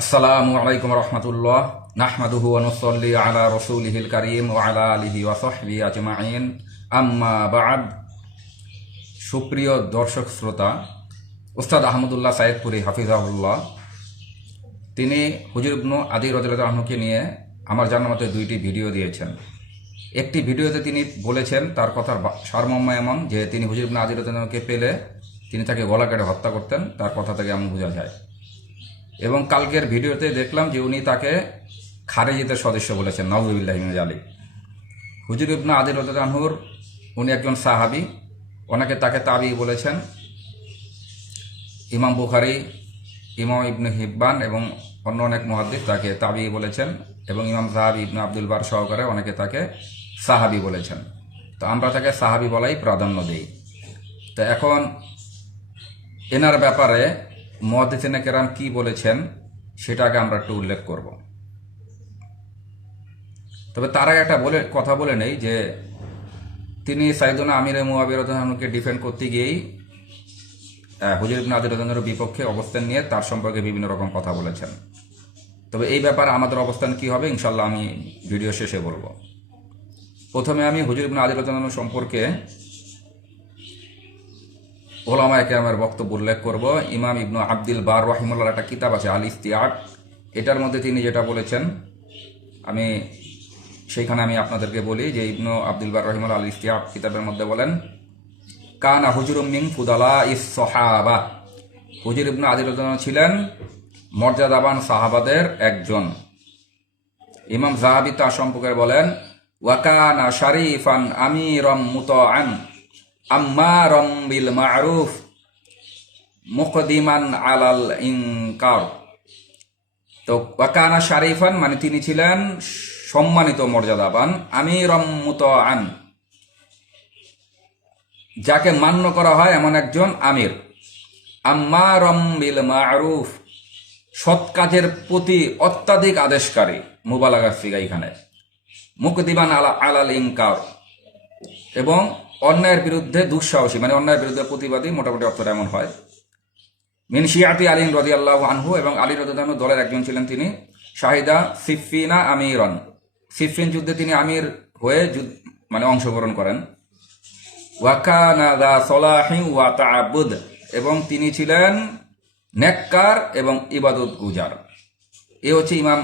আসসালামু আলাইকুম রহমতুল্লাহ নাহমাদুহু ওয়া নুসাল্লি আলা রাসূলিহিল কারীম ওয়া আলা আলিহি ওয়া সাহবিহি আজমাইন আম্মা বা'দ। সুপ্রিয় দর্শক শ্রোতা, উস্তাদ আহমদুল্লাহ সাইদপুরি হাফিজাহুল্লাহ তিনি হুজুর ইবনু আদি রাদিয়াল্লাহু আনহুকে নিয়ে আমার জানার মতে দুইটি ভিডিও দিয়েছেন। একটি ভিডিওতে তিনি বলেছেন, তার কথার সারমর্ম এমন যে তিনি হুজুর ইবনু আদি রাদিয়াল্লাহু আনহুকে পেলে তিনি তাকে গলা কেটে হত্যা করতেন, তার কথা থেকে এমন বোঝা যায়। এবং কালকের ভিডিওতে দেখলাম যে উনি তাকে খারেজিদের সদস্য বলেছেন, নাউযুবিল্লাহি মিন যালিক। হুজুর ইবনে আদি রাদিয়াল্লাহু আনহুর উনি একজন সাহাবী, ওনাকে তাকে তাবি বলেছেন। ইমাম বুখারী, ইমাম ইবনে হিব্বান এবং অন্য অনেক মুহাদ্দিস তাকে তাবি বলেছেন, এবং ইমাম যাহাবী ইবনে আব্দুল বার সহকারে অনেকে তাকে সাহাবী বলেছেন। তো আমরা তাকে সাহাবী বলাই প্রাধান্য দিই। তো এখন এনার ব্যাপারে মুহাদ্দিসিনে কেরাম কি বলেছেন সেটাকে আমরা একটু উল্লেখ করব। তবে তার আগে একটা কথা বলে নেই যে তিনি সাইদুনা আমিরে মুআবিয়া রাদিয়াল্লাহু আনহুকে ডিফেন্ড করতে গিয়েই হুজুর ইবনে আদি রাদিয়াল্লাহু আনহুর বিপক্ষে অবস্থান নিয়ে তার সম্পর্কে বিভিন্ন রকম কথা বলেছেন। তবে এই ব্যাপারে আমাদের অবস্থান কি হবে ইনশাল্লাহ আমি ভিডিও শেষে বলবো। প্রথমে আমি হুজুর ইবনে আদি রাদিয়াল্লাহু আনহু সম্পর্কে ওলামায়ে কেরামের বক্তব্য উল্লেখ করব। ইমাম ইবনু আব্দুল বার রাহিমাহুল্লাহর একটা কিতাব আছে আল ইস্তিআব, এটার মধ্যে তিনি যেটা বলেছেন আমি সেইখানে আপনাদেরকে বলি যে ইবনু আব্দুল বার রাহিমাহুল্লাহ আল ইস্তিআব কিতাবের মধ্যে বলেন, কানা হুজুরুম মিন ফুদালা ইস সাহাবা, হুজুর ইবনু আদি রাদিয়াল্লাহু আনহু ছিলেন মর্যাদাবান সাহাবাদের একজন। ইমাম যাহাবী তার সম্পর্কে বলেন, ওয়া কানা শারিফান আমিরাম মুতাআন আম্মারাম বিল মা'রুফ মুকদিমান আলাল ইনকার। তো ওয়াকানা শারিফান মানে তিনি ছিলেন সম্মানিত মর্যাদাবান, আমিরাম মুতাআন যাকে মান্য করা হয় এমন একজন আমির, আম্মারাম বিল মা'রুফ সৎ কাজের প্রতি অত্যাধিক আদেশকারী, মুবালাগার সিগা এখানে, মুকদিমান আলাল ইনকার এবং অন্যায়ের বিরুদ্ধে দুঃসাহসী মানে অন্যায়ের বিরুদ্ধে প্রতিবাদী, মোটামুটি অর্থটা এমন হয়। মিন শিয়াতি আলী রাদিয়াল্লাহু আনহু, এবং আলী রাদিয়াল্লাহু আনহু দলের একজন ছিলেন তিনি। শাহিদা সিফিনা আমিরান, সিফিন যুদ্ধে তিনি আমির হয়ে মানে অংশগ্রহণ করেন। ওয়া কানা যা সলাহি ওয়া তাআব্বুদ, এবং তিনি ছিলেন নেককার এবং ইবাদত গুজার। এ হচ্ছে ইমাম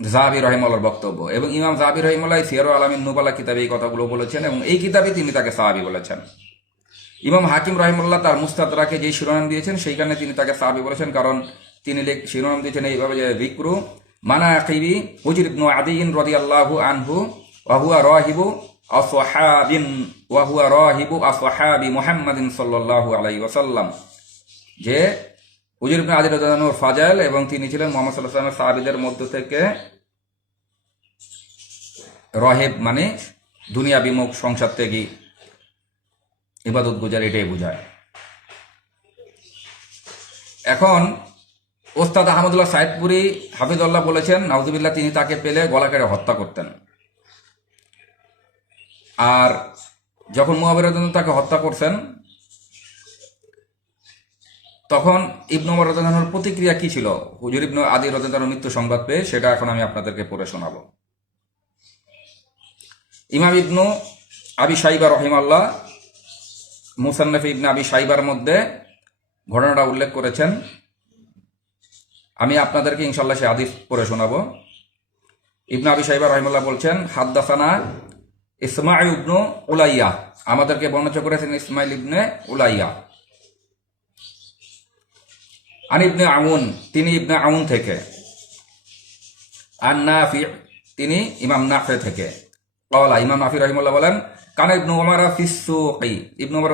যাহাবী রাহিমাহুল্লাহর বক্তব্য। এবং ইমাম যাহাবী রাহিমাহুল্লাহ সিয়ারুল আলামিন নুবালা কিতাবে এই কথাগুলো বলেছেন, এবং এই কিতাবে তিনি তাকে সাহাবী বলেছেন। ইমাম হাকিম রাহিমাহুল্লাহ তার মুস্তাদরাকে যে শিরোনাম দিয়েছেন সেইখানে তিনি তাকে সাহাবী বলেছেন, কারণ তিনি শিরোনাম দিয়েছেন এইভাবে যে যিকরু মানাকিবি হুজর ইবনু আদি রাদিয়াল্লাহু আনহু ওয়া হুয়া রাহিবু আসহাবি মুহাম্মাদিন সাল্লাল্লাহু আলাইহি ওয়াসাল্লাম, যে হুজর ইবনে আদি রাদিয়াল্লাহু আনহুর ফাজাইল এবং তিনি ছিলেন মুহাম্মদ সাল্লাল্লাহু আলাইহি ওয়াসাল্লামের সাহাবীদের মধ্য থেকে রাহিব মানে দুনিয়া বিমুখ, সংসার ত্যাগী, ইবাদত গুজার, এটাই বোঝায়। এখন ওস্তাদ আহমদুল্লাহ সাইদপুরি হাফিজুল্লাহ বলেছেন, নাউযুবিল্লাহ, তিনি তাকে পেলে গলা কেটে হত্যা করতেন। আর যখন মুআবিয়া রাদিয়াল্লাহু আনহু তাকে হত্যা করছেন তখন ইবনু ওমর রাদিয়াল্লাহু আনহুর প্রতিক্রিয়া কি ছিল হুজুর ইবনু আদি রাদিয়াল্লাহু আনহুর মৃত্যু সংবাদ পেয়ে, সেটা এখন আমি আপনাদেরকে পড়ে শোনাবো। ইমাম ইবনু আবি শাইবা রাহিমাহুল্লাহ মুসান্নাফ ইবনে আবি শাইবার মধ্যে ঘটনাটা উল্লেখ করেছেন। আমি আপনাদেরকে ইনশাআল্লাহ সেই হাদিস পড়ে শোনাবো। ইবনে আবি শাইবা রাহিমাহুল্লাহ বলছেন, হাদ্দাসানা ইসমাঈল ইবনু উলাইয়া, আমাদেরকে বর্ণনা করেছেন ইসমাঈল ইবনে উলাইয়া, আন ইবনে আউন, তিনি ইবনে আউন থেকে, আন নাফি, তিনি ইমাম নাফি থেকে, ক্বালা, ইমাম নাফি রাহিমাহুল্লাহ বলেন, কানা ইবনু উমর ফিস সুকি, ইবনু উমর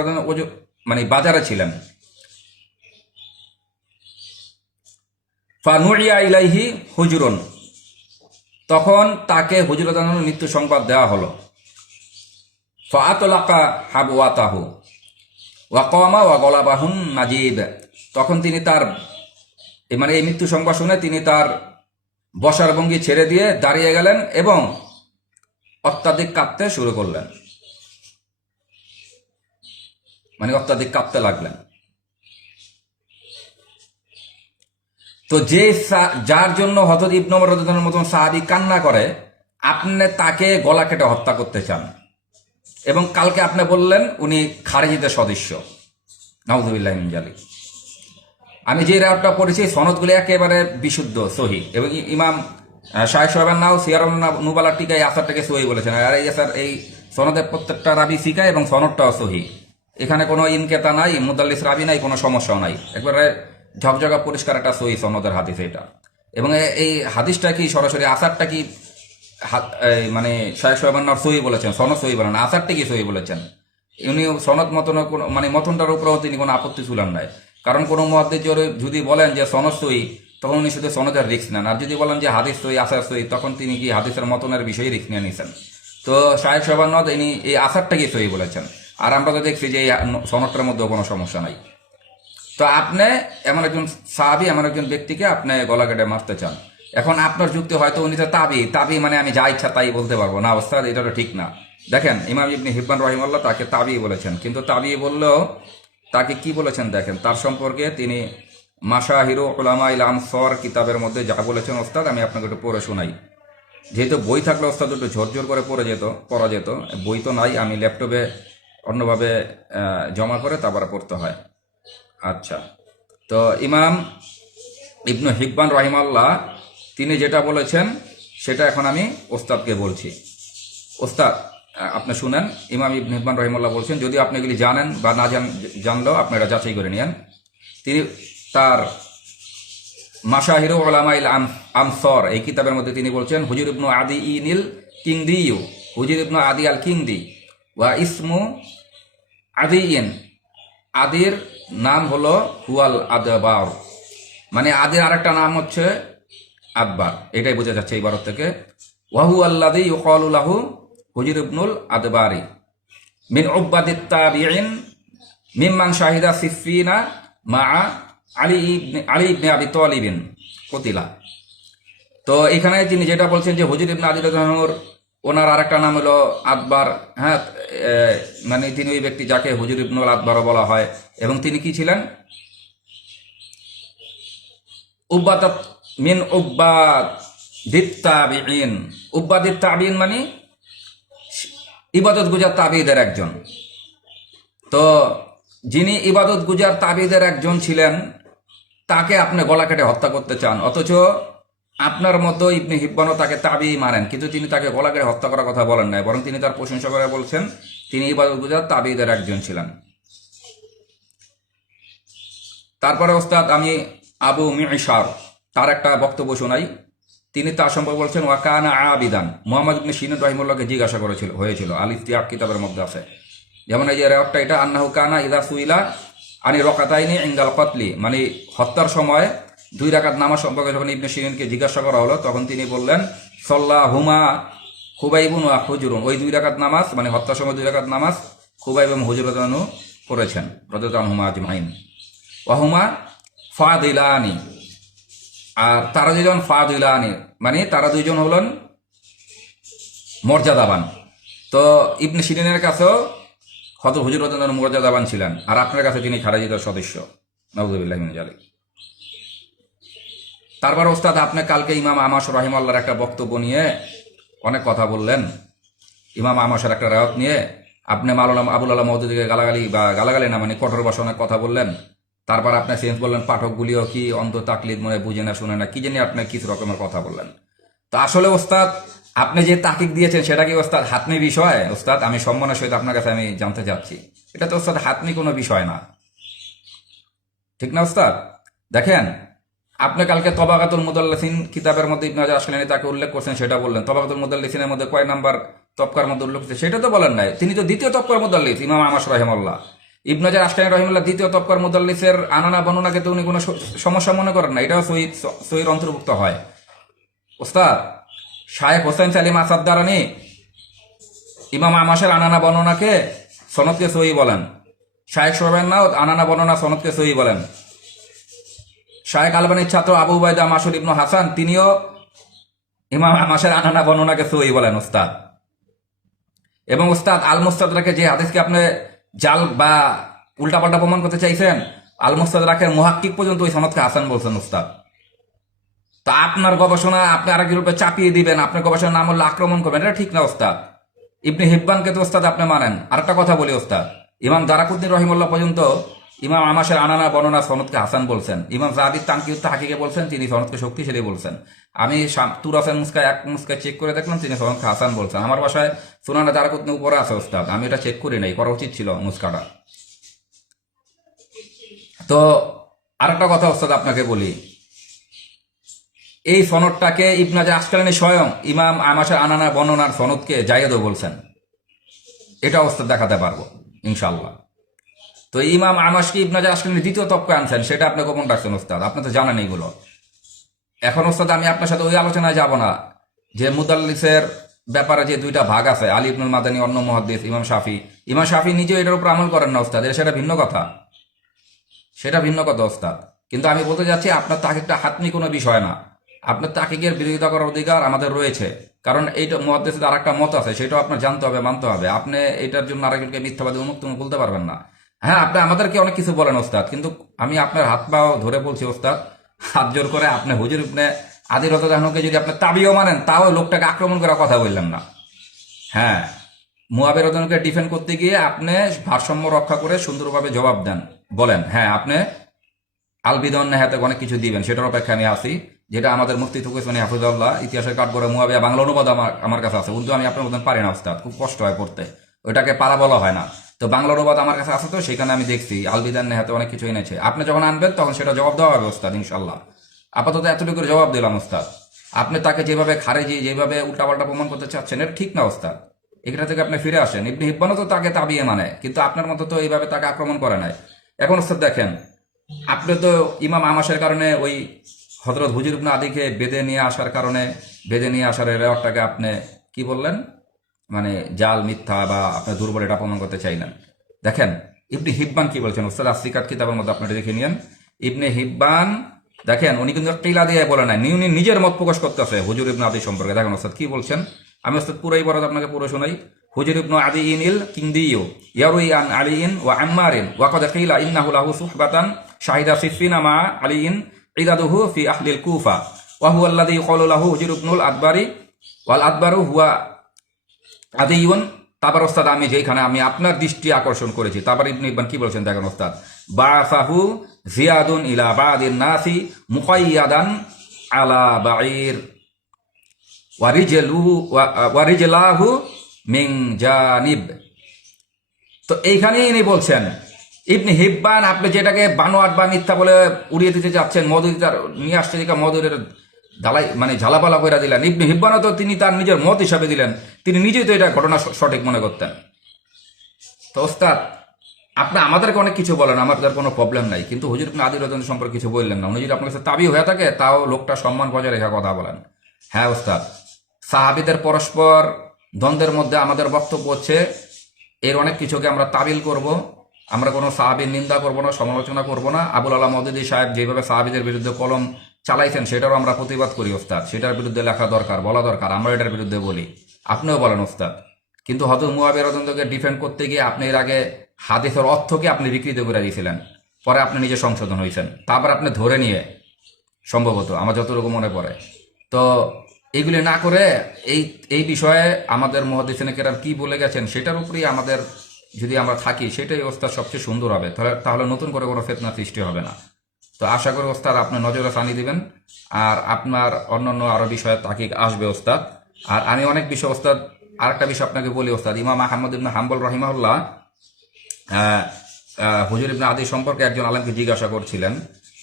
মানে বাজারে ছিলেন। ফানুইয়া ইলাইহি হুজুরুন, তখন তাকে হুজুর রাদিয়াল্লাহু আনহুর মৃত্যু সংবাদ দেওয়া হলো। ফাআতলাকা হাবওয়াতাহু ওয়া কামা ওয়া গলাবাহুন নাজিদ, তখন তিনি তার মানে এই মৃত্যু সংবাদ শুনে তিনি তার বসার ভঙ্গি ছেড়ে দিয়ে দাঁড়িয়ে গেলেন এবং অত্যাধিক কাঁপতে শুরু করলেন, মানে অত্যাধিক কাঁপতে লাগলেন। তো যার জন্য হযরত ইবনে ওমর রাদিয়াল্লাহু আনহুর মতন সাহাবী কান্না করে, আপনি তাকে গলা কেটে হত্যা করতে চান, এবং কালকে আপনি বললেন উনি খারেজিদের সদস্য। নাউযুবিল্লাহি মিন যালিক। আমি যে রায়টা পড়েছি সনদগুলি একেবারে বিশুদ্ধ সহি, এবং ইমাম শাইখ সাহেবের নাও সিয়ারুন নুবালার টিকা এই আসারটাকে সহি বলেছেন। আর এই সনদের প্রত্যেকটা রাবি শিখা এবং সনদটাও সহি, এখানে কোনো ইনকেতা নাই, মুদাল্লিস রাবি নাই, কোনো সমস্যাও নাই, একবারে ঝকঝকা পরিষ্কার একটা সহি সনদের হাদিস এটা। এবং এই হাদিসটা কি সরাসরি আসারটা কি মানে শাইখ সাহেবের নাও সহি বলেছেন, সনদ সহি বলেন, আসারটা কি সহি বলেছেন। উনি সনদ মতন কোনো মানে মতনটার উপরেও তিনি কোনো আপত্তি তুলেন নাই। কারণ কোনো মুহাদ্দিস যদি বলেন যে সনদ সহি, তখন উনি শুধু সনদের রিস্ক নেন, আর যদি বলেন যে হাদিস সহি আসার সহি, তখন তিনি কি হাদিসের মতনের বিষয়ে রিস্ক নিয়ে নিছেন। তো শাহেখ শোভানদ ইনি এই আসারটাকে সহি বলেছেন, আর আমরা তো দেখছি যে এই সনদটার মধ্যেও কোনো সমস্যা নাই। তো আপনি এমন একজন সাহাবী, এমন একজন ব্যক্তিকে আপনি গলা কেটে মারতে চান। এখন আপনার যুক্তি হয়তো উনি তো তাবি মানে আমি যা ইচ্ছা তাই বলতে পারবো না, ওস্তাদ এটা তো ঠিক না। দেখেন ইমাম ইবনে হিব্বান রাহিমাহুল্লাহ তাকে তাবি বলেছেন, কিন্তু তাবি বললেও তাকে কি বলেছেন দেখেন, তার সম্পর্কে তিনি মাশাহিরু উলামাইল আনসার কিতাবের মধ্যে যা বলেছেন ওস্তাদ, আমি আপনাকে একটু পড়ে শোনাই। যেহেতু বই থাকলে ওস্তাদ একটু ঝরঝর করে পড়া যেত, বই তো নাই, আমি ল্যাপটপে অন্যভাবে জমা করে তারপরে পড়তে হয়। আচ্ছা, তো ইমাম ইবনু হিব্বান রাহিমাহুল্লাহ তিনি যেটা বলেছেন সেটা এখন আমি ওস্তাদকে বলছি। ওস্তাদ আপনি শুনেন, ইমাম ইবনে হিব্বান রাহিমাহুল্লাহ বলছেন, যদি আপনি এগুলি জানেন বা না জানলেও আপনি এটা যাচাই করে নিয়েন। তিনি তার মাশাহিরু উলামাইল আনসার এই কিতাবের মধ্যে তিনি বলছেন, হুজুর ইবনু আদি ইনিল কিংদিউ, হুজুর ইবনু আদি আল কিংদি ওয়া ইসমু আদিইন, আদির নাম হলো হুয়াল আদবার, মানে আদির আরেকটা নাম হচ্ছে আদবার, এটাই বোঝা যাচ্ছে এই ভারত থেকে। ওয়াহু আল্লাযী ইউকালু লাহু হুজুর ইবনুল আদবারি মিন উব্বাদিত তাবিঈন মিম্মান শাহিদা সিফফিনা মা আলী ইবনে আবি তালিবিন কতিলা। তো এখানে তিনি যেটা বলছেন যে হুজুর ইবনে আদি রাদিয়াল্লাহু আনহুর ওনার আরেকটা নাম হলো আদবার, হ্যাঁ, মানে তিনি ওই ব্যক্তি যাকে হুজুর ইবনুল আদবারও বলা হয়, এবং তিনি কি ছিলেন, উব্বাদাত মিন উব্বাদিত তাবিঈন, উব্বাদিত তাবিঈন মানে ইবাদত গুজার তাবিদের একজন। তো যিনি ইবাদত গুজার তাবিদের একজন ছিলেন, তাকে আপনি গলা কেটে হত্যা করতে চান, অথচ আপনার মতো ইবনে হিব্বানও তাকে তাবি মানেন, কিন্তু তিনি তাকে গলা কেটে হত্যা করার কথা বলেন নাই, বরং তিনি তার প্রশংসা করে বলছেন তিনি ইবাদত গুজার তাবিদের একজন ছিলেন। তারপরে ওস্তাদ আমি আবু মিশার তার একটা বক্তব্য শোনাই। তিনি তার সম্পর্কে বলছেন, ওয়াকানা আবিদান, মুহাম্মদ ইবনে সিরিন রাহিমাহুল্লাহকে জিজ্ঞাসা হয়েছিল, আল ইফতিয়াক কিতাবের মধ্যে আছে। যেমন এই যে রেওয়াতটা এটা, আন্নাহু কানা ইদা সুইলা আনি রকাতাইনি ইনদাল কতলি, মানে হত্যার সময় 2 রাকাত নামাজ সম্পর্কে যখন ইবনে সিরিনকে জিজ্ঞাসা করা হলো, তখন তিনি বললেন সাল্লাহুমা খুবাইবুন ওয়া হুজুরুন, ওই 2 রাকাত নামাজ মানে হত্যার সময় 2 রাকাত নামাজ খুবাইব এবং হুজুর রাদিয়াল্লাহু আনহু করেছেন রাদিয়াল্লাহু আনহুমা আজমাইন। ওয়াহুমা ফাদিলানি, আর তারা দুজন ফাদিলানি মানে তারা দুইজন হলেন মর্যাদাবান। তো ইবনে সিরিনের কাছেও হযরত হুজুর রাদিয়াল্লাহু আনহু মর্যাদাবান ছিলেন, আর আপনার কাছে তিনি খারেজিদের সদস্য। নাউযুবিল্লাহি মিন যালিক। তারপর ওস্তাদ আপনি কালকে ইমাম আমাশ রাহিমাহুল্লাহর একটা বক্তব্য নিয়ে অনেক কথা বললেন, ইমাম আমাশের একটা রায়ত নিয়ে আপনি মাওলানা আবুল আলা মওদুদীকে গালাগালি না মানে কঠোর ভাষায় অনেক কথা বললেন। তারপর আপনি চেঞ্জ বললেন পাঠকগুলিও কি অন্ধ তাকলিদ মনে বুঝে না শুনে না কি জানি আপনি কিছু রকমের কথা বললেন। তো আসলে ওস্তাদ আপনি যে তাকিক দিয়েছেন সেটা কি ওস্তাদ হাতমি বিষয়? ওস্তাদ আমি সম্মানের সহিত আপনার কাছে আমি জানতে চাচ্ছি, এটা তো ওস্তাদ হাতমি কোনো বিষয় না, ঠিক না ওস্তাদ? দেখেন আপনি কালকে তবাকাতুল মুদাল্লিসিন কিতাবের মধ্যে ইবনে হাজার আসকালানী তাকে উল্লেখ করছেন, সেটা বললেন। তবাকাতুল মুদাল্লিসিনের মধ্যে কয় নাম্বার তবকার মধ্যে উল্লেখ করছে সেটা তো বলেন নাই। তিনি তো দ্বিতীয় তবকার মুদাল্লিস ইমাম আমাশ রাহিমাহুল্লাহ, ইবনে হাজার আসকালানী রাহিমাহুল্লাহ দ্বিতীয় তবকার মুদাল্লিসের আনানা বর্ণনাকে তো উনি কোনো সমস্যা মনে করেন না, এটাও সহির অন্তর্ভুক্ত হয়। ওস্তাদ শায়েখ হোসেন সালিম আসাদদারানি ইমাম আমাশের আনানা বর্ণনাকে সনদকে সহি বলেন, শায়েখ শোবেন নাও আনানা বর্ণনা সনদকে সহি বলেন। শায়েখ আলবানীর ছাত্র আবু উবাইদা মাসুদ ইবনু হাসান তিনিও ইমাম আমাশের আনানা বর্ণনাকে সহি বলেন ওস্তাদ। এবং ওস্তাদ আল মুস্তাদরাকে যে হাদিসকে আপনি জাল বা উল্টাপাল্টা প্রমাণ করতে চাইছেন, আল মুস্তাদরাকের মুহাক্কিক পর্যন্ত ওই সনদকে হাসান বলছেন ওস্তাদ। তো আপনার গবেষণা আপনি আরেকজনের উপরে চাপিয়ে দিবেন, আপনার গবেষণার নাম হলে আক্রমণ করবেন, এটা ঠিক না ওস্তাদ। ইবনে হিব্বানকে তো ওস্তাদ আপনি মানেন। আরেকটা কথা বলি ওস্তাদ, ইমাম দারাকুদ্দিন রহিমুল্লাহ পর্যন্ত ইমাম আমাশের আনানা বর্ণনা সনদকে হাসান বলছেন, ইমাম জাহাবির তানকিউত হাকিকে বলছেন তিনি সনদকে শক্তিশালী বলছেন। আমি তুরাসের মুস্কায় এক মুস্কায় চেক করে দেখলাম তিনি সনদকে হাসান বলছেন। আমার বাসায় সুনানা দারাকুদ্দিন উপরে আছে ওস্তাদ, আমি এটা চেক করি নাই, করা উচিত ছিল মুস্কাটা। তো আরেকটা কথা ওস্তাদ আপনাকে বলি, এই সনদটাকে ইবনে হাজার আসকালানী স্বয়ং ইমাম আমাশের আনানা বর্ণনার সনদকে জায়েদও বলছেন, এটা ওস্তাদ দেখাতে পারবো ইনশাল্লাহ। তো ইমাম আমাশকে ইবনে হাজার আসকালানী দ্বিতীয় তবকে আনছেন, সেটা আপনি গোপন রাখছেন ওস্তাদ, আপনি তো জানেন এইগুলো। এখন ওস্তাদ আমি আপনার সাথে ওই আলোচনায় যাব না যে মুদাল্লিসের ব্যাপারে যে দুইটা ভাগ আছে, আলী ইবনুল মাদানী অন্য মুহাদ্দিস, ইমাম শাফি। ইমাম শাফি নিজেও এটার উপর আমল করেন না ওস্তাদ, সেটা ভিন্ন কথা, সেটা ভিন্ন কথা ওস্তাদ। কিন্তু আমি বলতে যাচ্ছি আপনার তাকিকটা হাতমি কোনো বিষয় না, আপনার তাকিকের বিরোধিতা করার অধিকার আমাদের রয়েছে। কারণ এইটা মুহাদ্দিসের আর একটা মত আছে, সেটাও আপনার জানতে হবে, মানতে হবে। আপনি এটার জন্য আরেকজনকে মিথ্যাবাদী উন্মুক্ত বলতে পারবেন না। হ্যাঁ, আপনি আমাদেরকে অনেক কিছু বলেন ওস্তাদ, কিন্তু আমি আপনার হাত পাও ধরে বলছি ওস্তাদ, হাত জোর করে আপনি হুজুর ইবনে আদি রাদিয়াল্লাহু যদি আপনি তাবিও মানেন, তাও লোকটাকে আক্রমণ করার কথা বললেন না। হ্যাঁ, মুয়াবিয়া রাদিয়াল্লাহু আনহুকে ডিফেন্ড করতে গিয়ে আপনি ভারসাম্য রক্ষা করে সুন্দরভাবে জবাব দেন, বলেন হ্যাঁ আপনি আলবিদন নেহাতে অনেক কিছু দিবেন, সেটার অপেক্ষা নিয়ে আসি। যেটা আমাদের মুফতি তুকইসমানী হাফিজাল্লাহ ইতিহাসের কাঠগড়ে মুয়াবিয়া বাংলা অনুবাদ আমার কাছে আছে, উর্দু আমি আপনার মতন পারি না ওস্তাদ, খুব কষ্ট হয় পড়তে, ওইটাকে পারা বলা হয় না। তো বাংলা অনুবাদ আমার কাছে আছে, তো সেখানে আমি দেখছি আলবিদান নেহাতে অনেক কিছু এনেছে। আপনি যখন আনবেন তখন সেটা জবাব দেওয়া হবে ওস্তাদ ইনশাল্লাহ। আপাতত এতটুকু জবাব দিলাম ওস্তাদ। আপনি তাকে যেভাবে খারেজি, যেভাবে উল্টাপাল্টা প্রমাণ করতে চাচ্ছেন, এটা ঠিক না ওস্তাদ। এটা থেকে আপনি ফিরে আসেন। ইবনে হিব্বানও তো তাকে তাবিয়ে মানে, কিন্তু আপনার মতো তো এইভাবে তাকে আক্রমণ করে নাই। এখন ওস্তাদ দেখেন, আপনি তো ইমাম আমাশের কারণে ওই হযরত হুজুর ইবনে আদিকে বেঁধে নিয়ে আসার কারণে, বেঁধে নিয়ে আসার রেওয়াজটাকে আপনি কি বললেন, মানে জাল, মিথ্যা বা আপনি দুর্বল, এটা প্রমাণ করতে চাইলেন। দেখেন ইবনে হিব্বান কি বলছেন ওস্তাদ, আসিকাত কিতাবের মধ্যে আপনারা দেখে নিয়েন। ইবনে হিব্বান দেখেন, উনি কিন্তু টিলা দিয়ে বলে নাই, উনি নিজের মত প্রকাশ করতেছে হুজুর ইবনে আদি সম্পর্কে। দেখেন ওস্তাদ কি বলছেন, আমি ওস্তাদ পুরাই বরাদ আপনাকে পুরো শোনাই। হুজুর ইবনে আদি ইনিল কিন্দিয়ু ইয়ারুই আন আলিইন ওয়া আম্মারিন ওয়া ক্বাদ কিলা ইন্নাহু লাহু সুহবাতান শাহিদা সিফিনা মা আলিইন ইদাদুহু ফি আহলিল কুফা ওয়া হুয়া আল্লাযী ক্বালা লাহু হুজুর ইবনুল আদবারি ওয়াল আদবারু হুয়া আদিয়ুন। তারপর ওস্তাদ আমি যেখানে আমি আপনার দৃষ্টি আকর্ষণ করেছি, তারপর ইবনে ইববান কি বলছেন দেখেন ওস্তাদ, বাসাহু জিয়াদুন ইলা বাদিন নাসি মুকাইয়াদান আলা বাঈর ওয়ারিজলাহু মিন জানিব। তো এইখানেই ইনি বলছেন ইবনে হিব্বান আপনি যেটাকে বানোয়াট বা মিথ্যা বলে উড়িয়ে দিতে যাচ্ছেন, মধুরিতার নিয়ে আসছে যে মধুরের ঢালাই মানে ঝালাপালা করে দিলেন। ইবনে হিব্বানও তো তিনি তার নিজের মত হিসাবে দিলেন, তিনি নিজেই তো এটা ঘটনা সঠিক মনে করতেন। তো ওস্তাদ আপনি আমাদেরকে অনেক কিছু বলেন, আমাদের কোনো প্রবলেম নাই, কিন্তু হুজুর ইবনে আদি রাদিয়াল্লাহু সম্পর্কে কিছু বললেন না। উনি যদি আপনার কাছে তাবি হয়ে থাকে, তাও লোকটা সম্মান বজায় রেখে কথা বলেন। হ্যাঁ ওস্তাদ, সাহাবিদের পরস্পর দ্বন্দ্বের মধ্যে আমাদের বক্তব্য হচ্ছে এর অনেক কিছুকে আমরা তাবিল করব, আমরা কোনো সাহাবির নিন্দা করব না, সমালোচনা করব না। আবুল আলা মওদুদী সাহেব যেভাবে সাহাবিদের বিরুদ্ধে কলম চালাইছেন, সেটারও আমরা প্রতিবাদ করি ওস্তাদ, সেটার বিরুদ্ধে লেখা দরকার, বলা দরকার, আমরা এটার বিরুদ্ধে বলি, আপনিও বলেন ওস্তাদ। কিন্তু হযরত মুয়াবিয়া রাদিয়াল্লাহু আনহুকে ডিফেন্ড করতে গিয়ে আপনি এর আগে হাদিসের অর্থকে আপনি বিকৃত করে দিয়েছিলেন, পরে আপনি নিজে সংশোধন হয়েছেন, তারপর আপনি ধরে নিয়ে সম্ভবত আমার যতটুকু মনে পড়ে। তো এইগুলি না করে এই এই বিষয়ে আমাদের মুহাদ্দিসিনে কেরাম কি বলে গেছেন সেটার উপরেই আমাদের যদি আমরা থাকি, সেটাই ওস্তাদ সবচেয়ে সুন্দর হবে। তাহলে নতুন করে কোনো ফিতনা সৃষ্টি হবে না। তো আশা করি ওস্তাদ আপনি নজরে পানি দিবেন, আর আপনার অন্যান্য আরো বিষয়ে তাকিক আসবে ওস্তাদ। আর আমি অনেক বিষয় ওস্তাদ, আরেকটা বিষয় আপনাকে বলি ওস্তাদ, ইমাম আহমদ ইবনে হাম্বল রহিমাহুল্লাহ হুজুর ইবনে আদি সম্পর্কে একজন আলেমকে জিজ্ঞাসা করছিলেন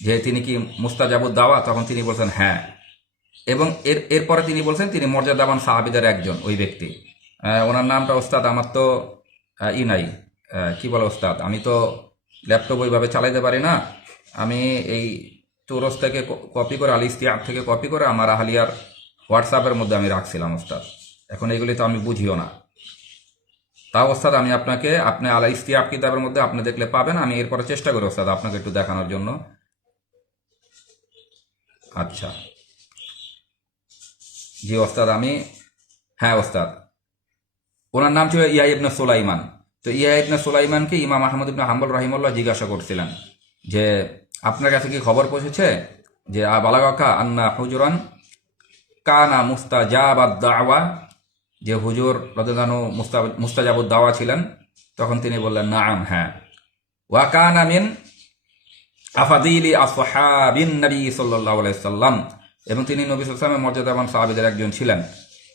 যে তিনি কি মুস্তাজাবুদ দাওয়া, তখন তিনি বলছেন হ্যাঁ, এবং এরপরে তিনি বলছেন তিনি মর্যাদাবান সাহাবিদের একজন, ওই ব্যক্তি। ওনার নামটা ওস্তাদ আমার তো নাই, কি বলে ওস্তাদ, আমি তো ল্যাপটপ ওইভাবে চালাইতে পারি না। আমি এই চৌরস থেকে কপি করে, আল ইস্তিয়াব থেকে কপি করে আমার আহলিয়ার হোয়াটসঅ্যাপের মধ্যে আমি রাখছিলাম ওস্তাদ। এখন এগুলি তো আমি বুঝিও না। তা ওস্তাদ আমি আপনাকে, আপনি আল ইস্তিয়াব কিতাবের মধ্যে আপনি দেখলে পাবেন, আমি এরপরে চেষ্টা করি ওস্তাদ আপনাকে একটু দেখানোর জন্য। আচ্ছা জি ওস্তাদ, আমি হ্যাঁ ওস্তাদ, ওনার নাম ছিল ইয়া ইবনে সুলাইমান। তো ইয়া ইবনে সুলাইমানকে ইমাম আহমদ ইবনে হাম্বল রাহিমাহুল্লাহ জিজ্ঞাসা করছিলেন যে আপনার কাছে কি খবর পৌঁছেছে যে বালাগাকা আন্না হুজুরান কানা মুস্তাজাবাদ দাওয়া, যে হুজুর রাদিয়াল্লাহু মুস্তাজাবুদ দাওয়া ছিলেন, তখন তিনি বললেন নাআম, হ্যাঁ। ওয়া কানা মিন আফাদিলি আসহাবিন নবী সাল্লাল্লাহু আলাইহি সাল্লাম, এবং তিনি নবী সাল্লাল্লাহু আলাইহি ওয়াসাল্লামের মর্যাদাবান সাহাবীদের একজন ছিলেন।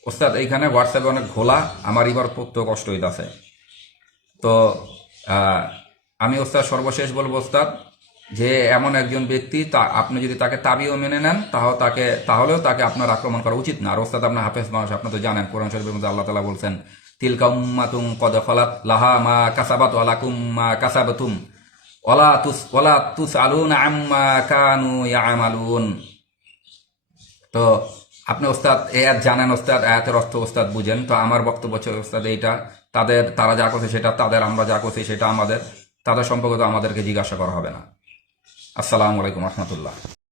ওস্তাদ এইখানে হোয়াটসঅ্যাপে অনেক ঘোলা, আমার এবার পড়তে কষ্ট হইতাছে। তো আমি ওস্তাদ সর্বশেষ বলবো ওস্তাদ, যে এমন একজন ব্যক্তি, আপনি যদি তাকে তাবিও মেনে নেন তাহলেও তাকে আপনার আক্রমণ করা উচিত না। আর ওস্তাদ আপনার হাফেজ মানুষ, আপনি তো জানেন কোরআন শরীফের মধ্যে আল্লাহ তাআলা বলছেন তিলকা উম্মাতুন কদ খালাত লাহা মা কাসাবাত ওয়া লাকুম মা কাসাবাতুম ওয়ালা তুসআলুনা আম্মা কানু ইয়ামালুন। তো আপনি ওস্তাদ এ আয়াত জানেন, ওস্তাদ আয়াতের অর্থ ওস্তাদ বুঝেন। তো আমার বক্তব্য হচ্ছে ওস্তাদ এইটা, তারা যা করছে সেটা তাদের, আমরা যা করছি সেটা আমাদের, তাদের সম্পর্কে তো আমাদেরকে জিজ্ঞাসা করা হবে না। আসসালামু আলাইকুম রহমতুল্লাহ।